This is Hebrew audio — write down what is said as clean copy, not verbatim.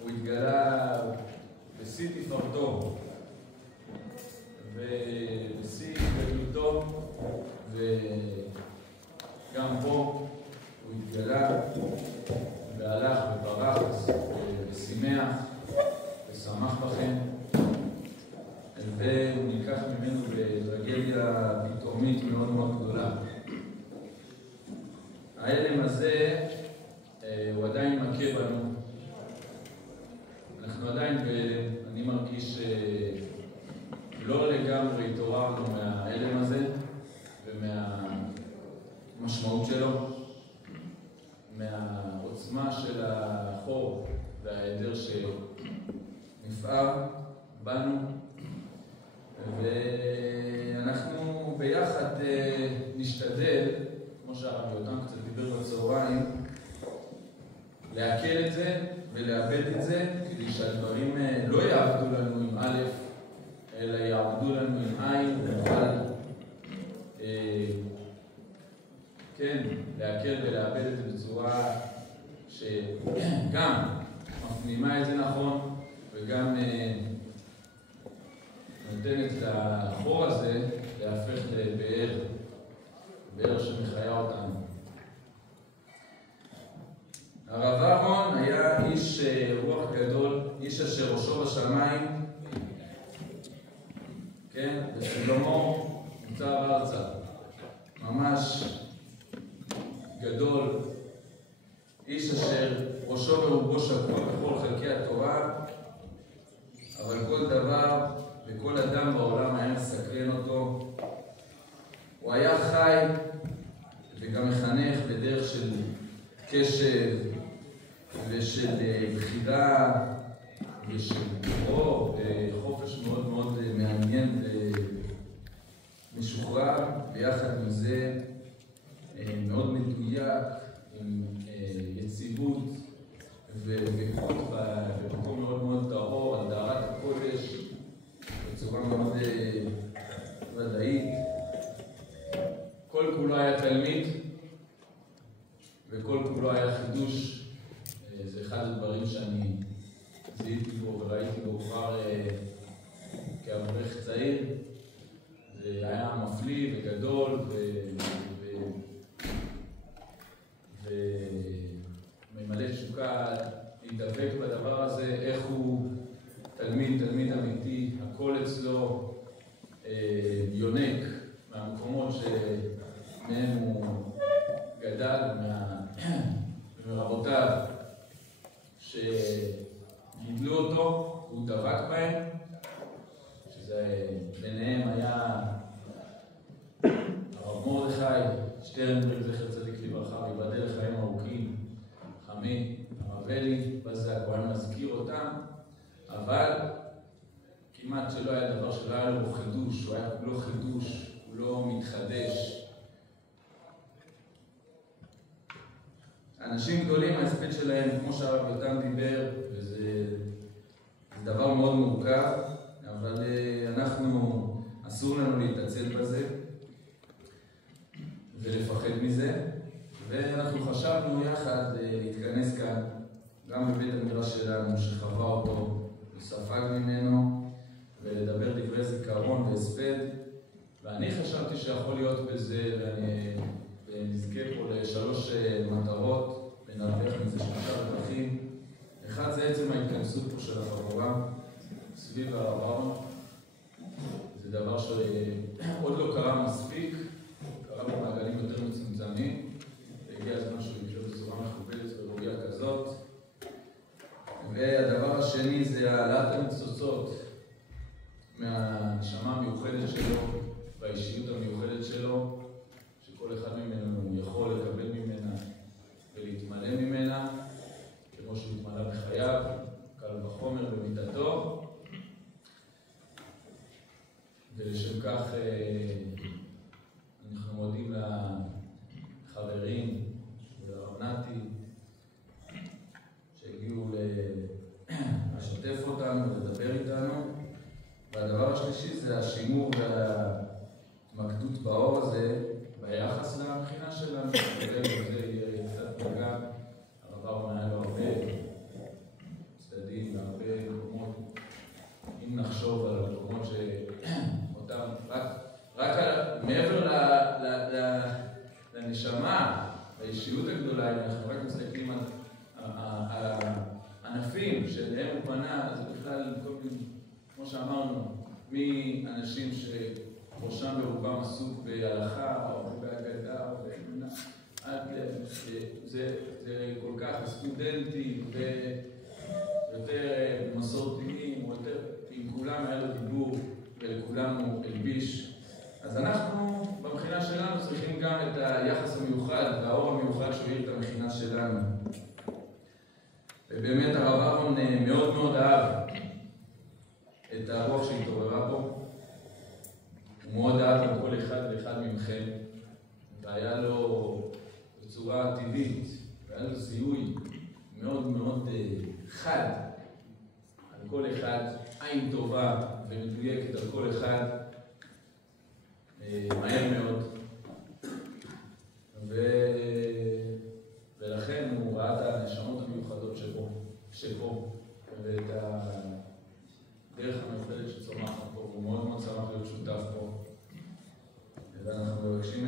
הוא התגלה בשיא תפארתו ובשיא גדלותו, וגם פה הוא התגלה והלך ופרח ושימח ושמח בכם, והוא נלקח ממנו בטרגדיה פתאומית מאוד מאוד גדולה. ההלם הזה הוא עדיין מכה בנו. אנחנו עדיין, ואני מרגיש לא לגמרי התעוררנו מההלם הזה ומהמשמעות שלו, מהעוצמה של החור וההיעדר שנפער בנו, ואנחנו ביחד נשתדל, כמו שהרב יותם קצת דיבר בצהריים, להקל את זה ולאבד את זה, כדי שהדברים לא יעבדו לנו עם א', אלא יעבדו לנו עם עין, ונוכל כן, להקל ולאבד את זה בצורה שגם מפנימה את זה נכון, וגם נותנת לחור הזה להפך לבאר, באר שמחיה אותנו. הרב אהרון היה איש רוח גדול, איש אשר ראשו בשמיים, כן, ושלמה מוצב ארצה, ממש גדול, איש אשר ראשו ורובו שקוע בכל חלקי התורה, אבל כל דבר וכל אדם בעולם היה מסקרן אותו. הוא היה חי וגם מחנך בדרך של קשב ושל בחירה ושל חופש מאוד מאוד מעניין ומשוחרר, ויחד עם זה מאוד מדויק, עם יציבות ודבקות במקום מאוד מאוד טהור, על טהרת הקודש, בצורה מאוד ודאית. כל כולו היה תלמיד וכל כולו היה חידוש. זה אחד הדברים שאני זיהיתי בו וראיתי בו כבר כאברך צעיר. זה היה מפליא וגדול וממלא תשוקה להידבק בדבר הזה, איך הוא תלמיד אמיתי, הכל אצלו יונק מהמקומות שמהם הוא גדל, מרבותיו שגידלו אותו, הוא דבק בהם, שזה ביניהם היה הרב מרדכי שטרנברג, זכר צדיק לברכה, ויבדל לחיים ארוכים, חמי, הרב אלי בזק, הוא היה מזכיר אותם, אבל כמעט שלא היה דבר שלא היה לו חידוש, הוא היה לא חידוש, הוא לא מתחדש. אנשים גדולים, ההספד שלהם, כמו שהרב יותם דיבר, וזה דבר מאוד מורכב, אבל אנחנו, אסור לנו להתעצל בזה ולפחד מזה, ואנחנו חשבנו יחד להתכנס כאן, גם בבית המדרש שלנו שחווה אותו וספג ממנו, ולדבר דברי זיכרון והספד, ואני חשבתי שיכול להיות בזה, ונזכה פה לשלוש מטרות, ונרוויח מזה שלושה דרכים. אחד זה עצם ההתכנסות פה של החבורה סביב הרב אהרון. זה דבר שעוד לא קרה מספיק, קרה במעגלים יותר מצומצמים, והגיע הזמן שהוא יקרה בצורה מכובדת וראויה כזאת. והדבר השני זה העלאת הניצוצות מהנשמה המיוחדת שלו והאישיות המיוחדת שלו, שכל אחד ממנו יכול לקבל ממנה ולהתמלא ממנה, כמו שהוא התמלא בחייו, קל וחומר במיטתו. ולשם כך אנחנו מודים לחברים ולרב נתי שהגיעו לשתף אותנו ולדבר איתנו. והדבר השלישי זה השימור וההתמקדות באור הזה ביחס לבחינה שלנו. זה יהיה קצת פגע, הרב אהרון היה לו הרבה שאליהם הוא פנה, זה בכלל, כמו שאמרנו, מאנשים שראשם ברובם עסוק בהלכה או בהגדה או באמונה, עד זה כל כך סטודנטים ויותר מסורתיים, עם כולם היה לו דיבור ולכולם הוא הלביש. אז אנחנו במכינה שלנו צריכים גם את היחס המיוחד והאור המיוחד שהוביל את המכינה שלנו. ובאמת הרב אהרון מאוד מאוד אהב את הרוח שהתעוררה פה. הוא מאוד אהב את כל אחד ואחד מכם. והיה לו בצורה טבעית, והיה לו זיהוי מאוד מאוד חד על כל אחד, עין טובה ומדויקת על כל אחד, מהר מאוד. ולכן הוא ראה את הנשמות המיוחדות שפה, ואת הדרך המיוחדת שצומחת פה. הוא מאוד מאוד שמח להיות שותף פה. ואנחנו מבקשים